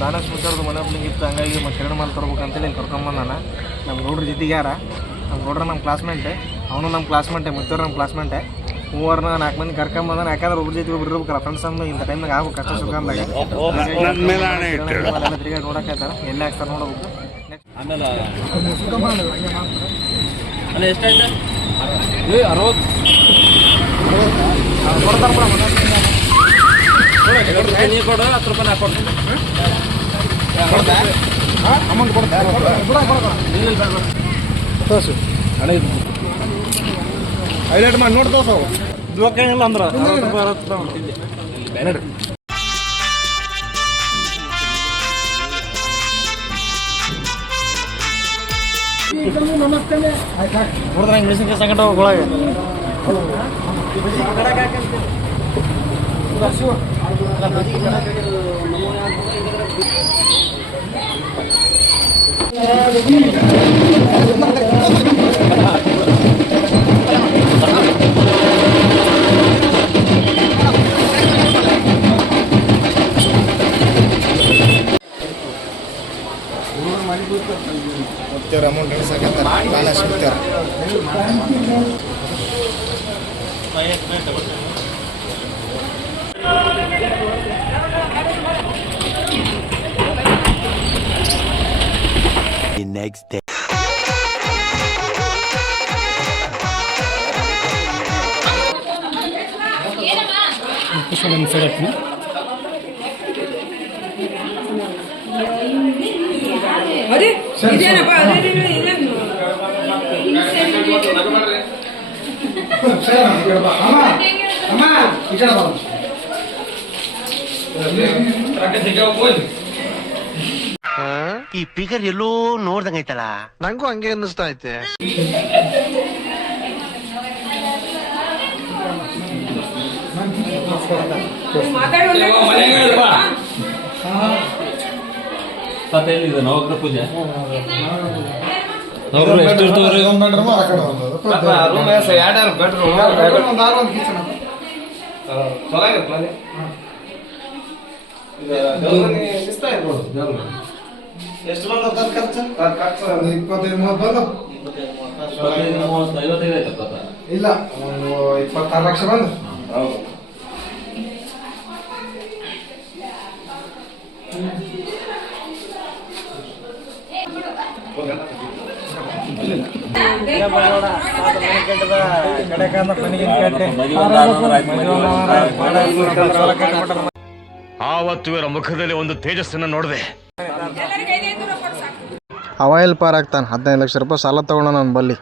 ದಾನಸ್ ಮುಚ್ಚೋರ್ದು ಮನೆ ಒಬ್ನಿಗೆ ಇತ್ತು, ಹಂಗಾಗಿ ಮತ್ತೆ ಎರಡು ಮಾಲ್ ತರ್ಬೇಕಂತೇಳಿ ಕರ್ಕೊಂಬಂದಾನ. ನಮ್ಮ ಗೌಡ್ರ ಜೊತೆಗೆ ಯಾರ ನಮ್ಮ ಗೌಡ್ರ ನಮ್ಮ ಕ್ಲಾಸ್ಮೇಟೆ, ಅವನು ನಮ್ಮ ಕ್ಲಾಸ್ಮೇಟೆ, ಮುಚ್ಚೋರು ನಮ್ಮ ಕ್ಲಾಸ್ಮೇಟೆ. ಮೂವರ್ನ 4 ಮಂದಿ ಕರ್ಕೊಂಬಂದಾನ. ಯಾಕಂದ್ರೆ ಒಬ್ರ ಜೊತೆ ಒಬ್ರು ಇರ್ಬೇಕಲ್ಲ, ಫ್ರೆಂಡ್ಸ್ ಅಂದು ಇಂಥ ಟೈಮ್ನಾಗ ಆಗ್ಬೇಕು ಕಷ್ಟ ಸುಖ ಅಂದಾಗ ತಿರುಗಿ ನೋಡೋಕ್ಕಾಯ್ತಾರ, ಎಲ್ಲಿ ಆಗ್ತಾರೆ ನೋಡ್ಬೇಕು. ಆಮೇಲೆ ಎಷ್ಟಾಯ್ತು? 60 ನೀ ಕೊಡು, 10 ರೂಪಾಯಿ ನಾ ಕೊಡ್ತೀನಿ. ಅಮೌಂಟ್ ಕೊಡ್ತಾರೆ ಹೈಲೈಟ್ ಮಾಡಿ ನೋಡ್ತಾವ ಸಾವು ದುಃಖೇನಿಲ್ಲ ಅಂದ್ರೆ 60 ರೂಪಾಯಿ ಮಾಡ್ತಿದ್ದೆ ಬೇರೆ ನೋಡಿದ್ರೆ ಇಂಗ್ಲೀಷ್ ಸಂಕಟ ಒಳಗೆ ಅಮೌಂಟ್ next day. ಈ ಫಿಗರ್ ಎಲ್ಲೋ ನೋಡ್ದಂಗೈತಲ್ಲ, ನಂಗೂ ಹಂಗೆ ಅನ್ನಿಸ್ತಾ ಐತೆ. ನವಗ್ರಹ ಪೂಜೆ ಎಷ್ಟು ಬಂದ ಖರ್ಚು? 25-30 ಬಂದು ಇಲ್ಲ, ಒಂದು 26 ಲಕ್ಷ ಬಂದು. ಆವತ್ತು ಇವರ ಮುಖದಲ್ಲಿ ಒಂದು ತೇಜಸ್ಸನ್ನು ನೋಡಿದೆ. ಅವ ಎಲ್ಲಿ ಪಾರಾಗ್ತಾನೆ? 15 ಲಕ್ಷ ರೂಪಾಯಿ ಸಾಲ ತಗೊಂಡ ನನ್ನ ಬಲ್ಲಿ.